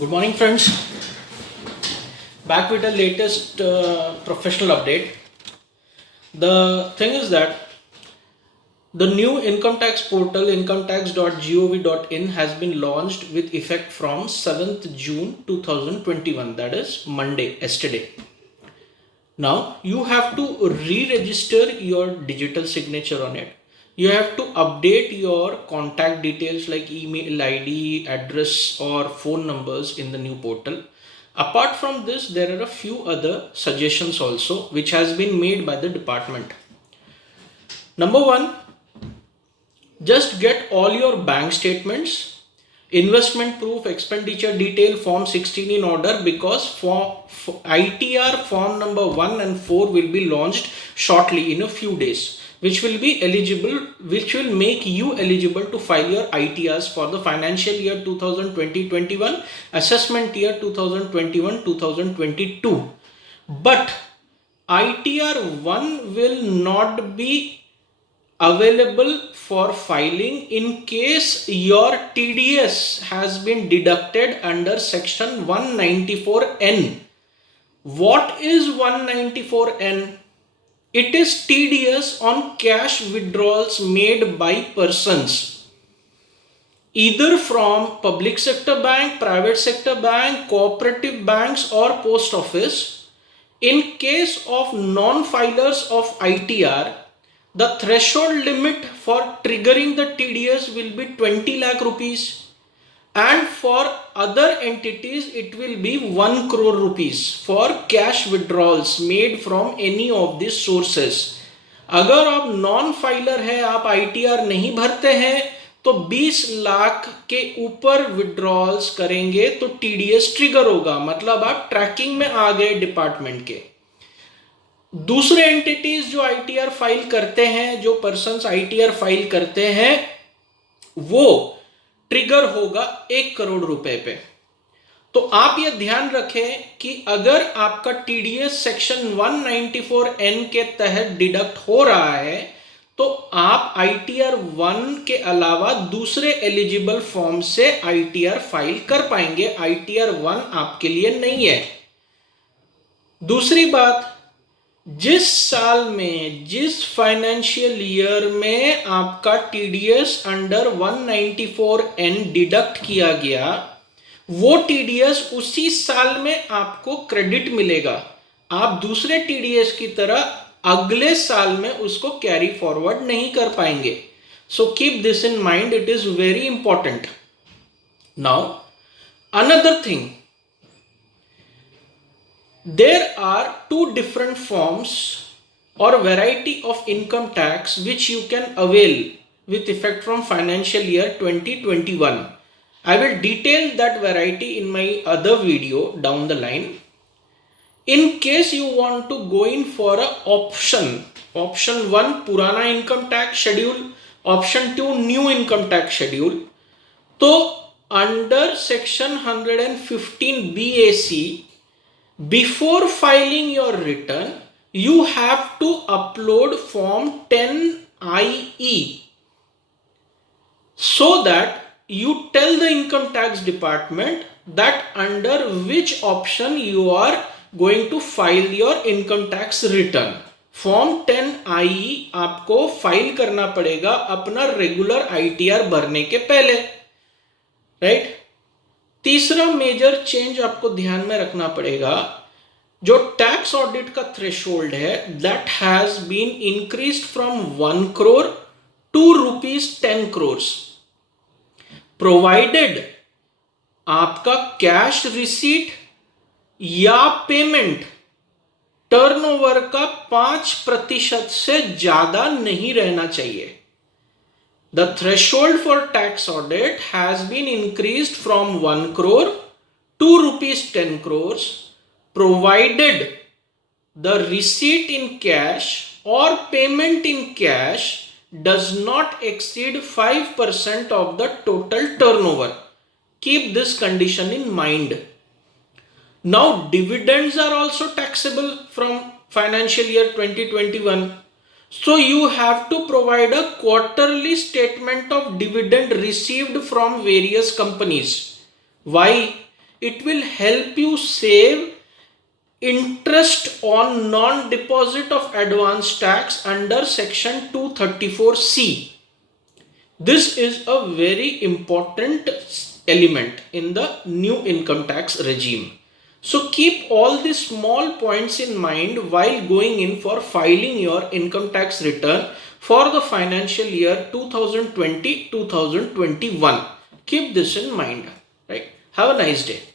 Good morning, friends. Back with the latest professional update. The thing is that the new income tax portal incometax.gov.in has been launched with effect from 7th June 2021, that is Monday, yesterday. Now you have to re-register your digital signature on it. You have to update your contact details like email ID, address or phone numbers in the new portal. Apart from this, there are a few other suggestions also which has been made by the department. Number one, just get all your bank statements, investment proof, expenditure detail, form 16 in order, because for ITR form number 1 and 4 will be launched shortly in a few days, which will make you eligible to file your ITRs for the financial year 2020-21, assessment year 2021-2022. But ITR 1 will not be available for filing in case your TDS has been deducted under section 194N. What is 194N? It is TDS on cash withdrawals made by persons either from public sector bank, private sector bank, cooperative banks or post office. In case of non-filers of ITR, the threshold limit for triggering the TDS will be 20 lakh rupees, and for other entities it will be 1 crore rupees for cash withdrawals made from any of these sources. अगर आप non filer है, आप ITR नहीं भरते हैं, तो 20 लाख के ऊपर विड्रॉल्स करेंगे तो TDS ट्रिगर होगा, मतलब आप ट्रैकिंग में आ गए डिपार्टमेंट के. दूसरे एंटिटीज जो ITR फाइल करते हैं, जो पर्सन्स ITR फाइल करते हैं, वो ट्रिगर होगा 1 करोड़ रुपए पे. तो आप ये ध्यान रखें कि अगर आपका TDS सेक्शन 194N के तहत डिडक्ट हो रहा है तो आप ITR 1 के अलावा दूसरे एलिजिबल फॉर्म से ITR फाइल कर पाएंगे. ITR 1 आपके लिए नहीं है. दूसरी बात, जिस साल में, जिस फाइनेंशियल ईयर में आपका TDS अंडर 194N डिडक्ट किया गया, वो TDS उसी साल में आपको क्रेडिट मिलेगा. आप दूसरे TDS की तरह अगले साल में उसको कैरी फॉरवर्ड नहीं कर पाएंगे. So keep this in mind, it is very important. Now another thing, there are two different forms or variety of income tax which you can avail with effect from financial year 2021. I will detail that variety in my other video down the line. In case you want to go in for a option 1 purana income tax schedule, option 2 new income tax schedule, तो under section 115 BAC, before filing your return, you have to upload form 10IE so that you tell the income tax department that under which option you are going to file your income tax return. Form 10IE आपको file करना पड़ेगा अपना regular ITR भरने के पहले, right? तीसरा major change आपको ध्यान में रखना पड़ेगा, जो टैक्स ऑडिट का थ्रेशोल्ड है, that has been increased from 1 crore to ₹10 crores, provided आपका कैश रिसीट या पेमेंट टर्नओवर का 5% से ज्यादा नहीं रहना चाहिए. The threshold for tax audit has been increased from 1 crore to ₹10 crores, provided the receipt in cash or payment in cash does not exceed 5% of the total turnover. Keep this condition in mind. Now, dividends are also taxable from financial year 2021. So you have to provide a quarterly statement of dividend received from various companies. Why? it will help you save interest on non-deposit of advance tax under section 234C. This is a very important element in the new income tax regime. So keep all these small points in mind while going in for filing your income tax return for the financial year 2020-2021. Keep this in mind, right? Have a nice day.